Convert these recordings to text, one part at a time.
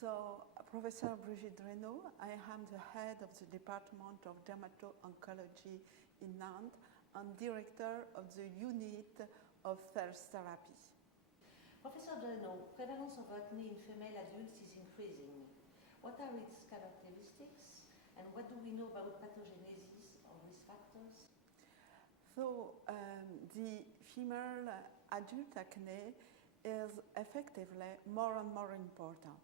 So, Professor DRENO, I am the head of the Department of Dermato-Oncology in Nantes and director of the unit of cell therapy. Professor DRENO, prevalence of acne in female adults is increasing. What are its characteristics and what do we know about pathogenesis or risk factors? So, the female adult acne is effectively more and more important.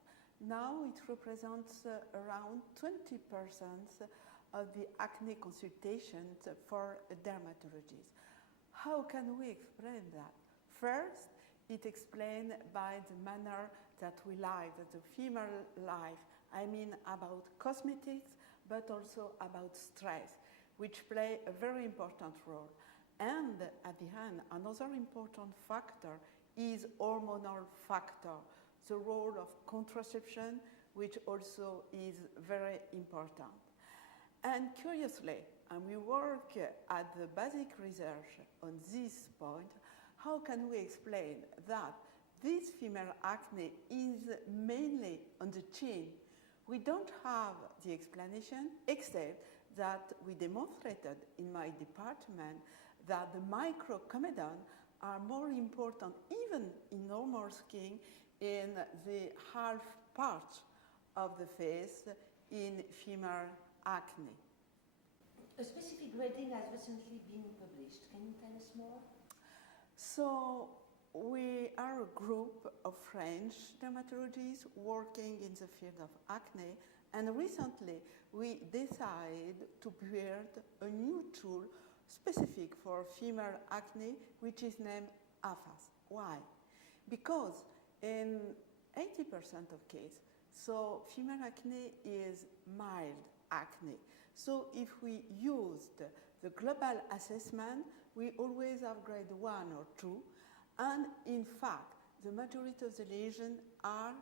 Now it represents around 20% of the acne consultations for a dermatologist. How can we explain that? First, it explained by the manner that we live, that the female life. I mean about cosmetics, but also about stress, which play a very important role. And at the end, another important factor is hormonal factor, the role of contraception, which also is very important. And curiously, and we work at the basic research on this point, how can we explain that this female acne is mainly on the chin? We don't have the explanation, except that we demonstrated in my department that the microcomedon are more important even in normal skin in the half part of the face in female acne. A specific grading has recently been published. Can you tell us more? So we are a group of French dermatologists working in the field of acne, and recently we decided to build a new tool specific for female acne, which is named AFAS. Why? Because in 80% of cases, so female acne is mild acne. So if we used the global assessment, we always have grade 1 or 2, and in fact, the majority of the lesions are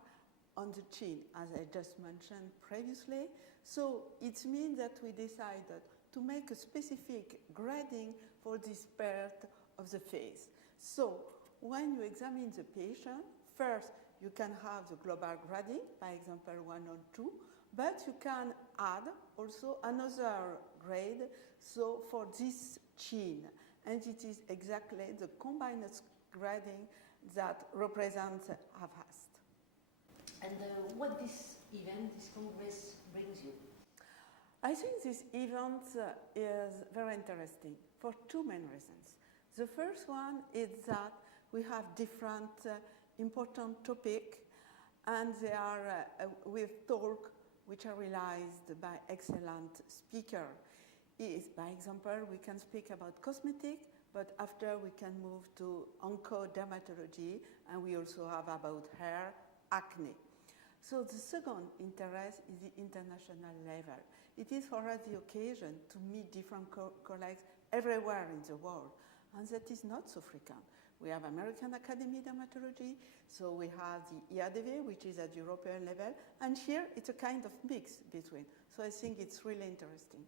on the chin, as I just mentioned previously. So it means that we decided to make a specific grading for this part of the face. So when you examine the patient, first you can have the global grading, by example 1 or 2, but you can add also another grade, so for this chin. And it is exactly the combined grading that represents AFAS. And what this event, this congress brings you? I think this event is very interesting for two main reasons. The first one is that we have different important topics, and they are with talk which are realized by excellent speakers. By example, we can speak about cosmetic, but after we can move to oncodermatology, and we also have about hair, acne. So the second interest is the international level. It is for us the occasion to meet different colleagues everywhere in the world, and that is not so frequent. We have American Academy of Dermatology, so we have the IFD, which is at European level, and here it's a kind of mix between. So I think it's really interesting.